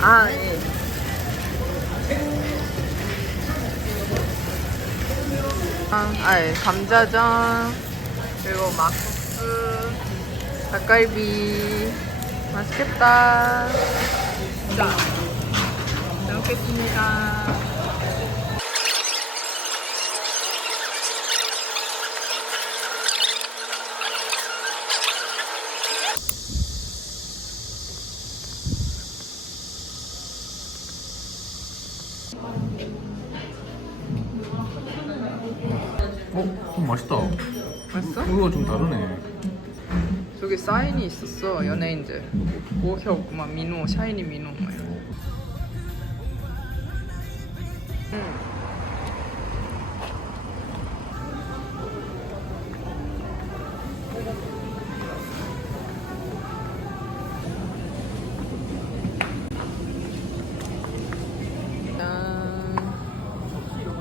아, 예. 예. 감자전, 그리고 막국수, 닭갈비. 맛있겠다. 자, 잘 먹겠습니다. 좀 맛있다. 맛있어? 이거 좀 다르네. 저기 사인이 있었어. 연예인들. 오혁, 막 민호, 샤이니 민호. 막 이런 거.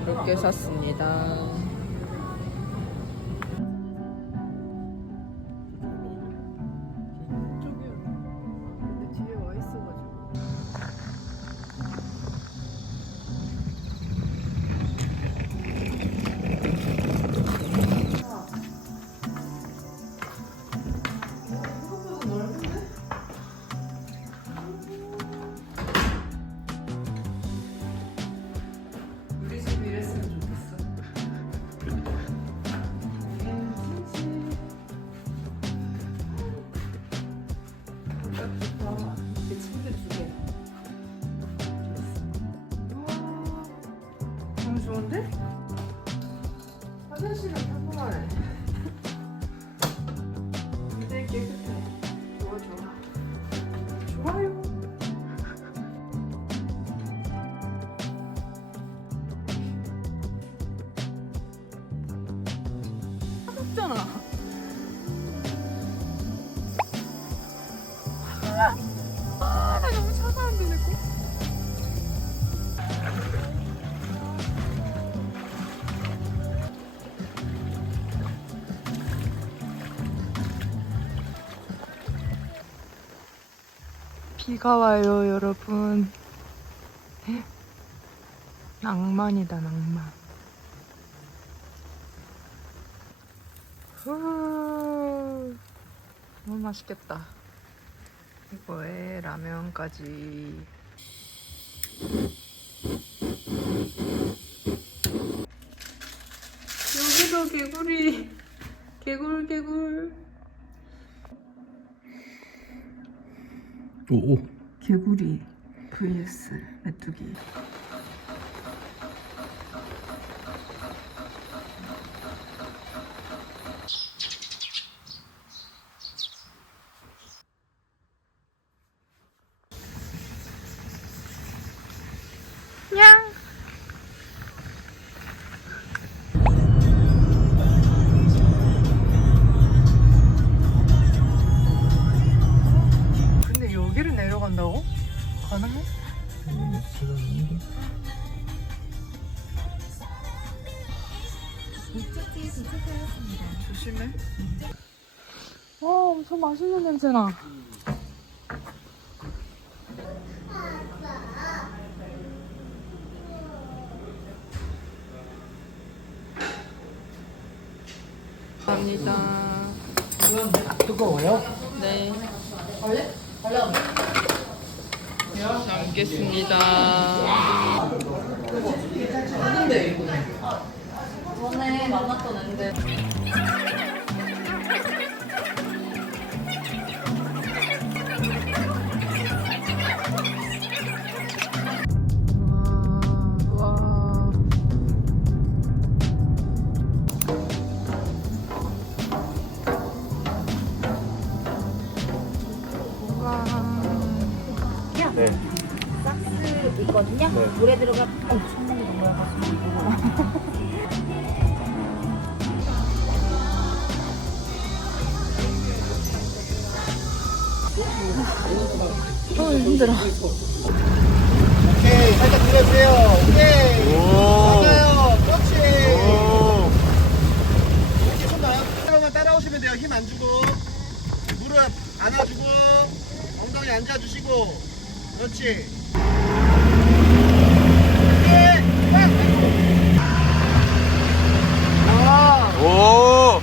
몇 개 샀습니다. 우리 집 이랬으면 좋겠어. 내 침대 2개. 너무 좋은데? 화장실은 평범하네. 굉장히 깨끗해. 좋아, 좋아. 좋아요. 차갑잖아. 나 너무 차가운데 내 거. 비가 와요, 여러분. 낭만이다, 낭만. 너무 맛있겠다. 이거에 라면까지. 여기도 개구리. 개굴. 오. 개구리 vs 메뚜기. 냥. 근데 여기를 내려간다고? 가능해? 목적지에 도착하였습니다. 조심해. 와, 엄청 맛있는 냄새나. 감사합니다. 뜨거워요? 네. 잘 먹겠습니다. 전에 만났던 앤데 와. 와. 네. 싹스 있거든요. 네. 물에 들어가 천국이 넘어가가지고 힘들어. 오케이, 살짝 밀어주세요. 오케이. 맞아요. 그렇지. 이렇게 손 놔요. 여러분 따라오시면 돼요. 힘 안 주고. 무릎 안아주고. 엉덩이 앉아주시고. 그렇지. 오!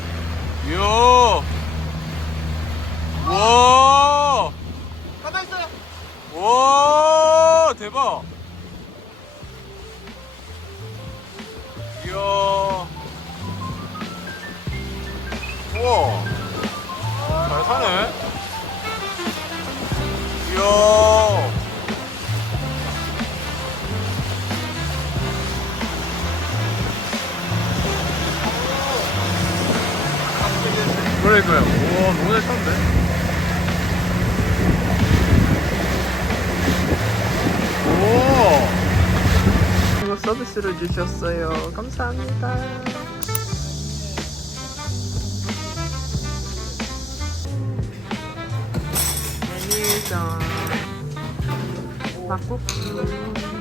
이야! 와! 가만 있어요. 와! 대박! 이야! 우와! 잘 사네? 이야! 그러니까요. 우와, 너무 잘 탔는데? 오! 이거 서비스를 주셨어요. 감사합니다. 편의점 막국수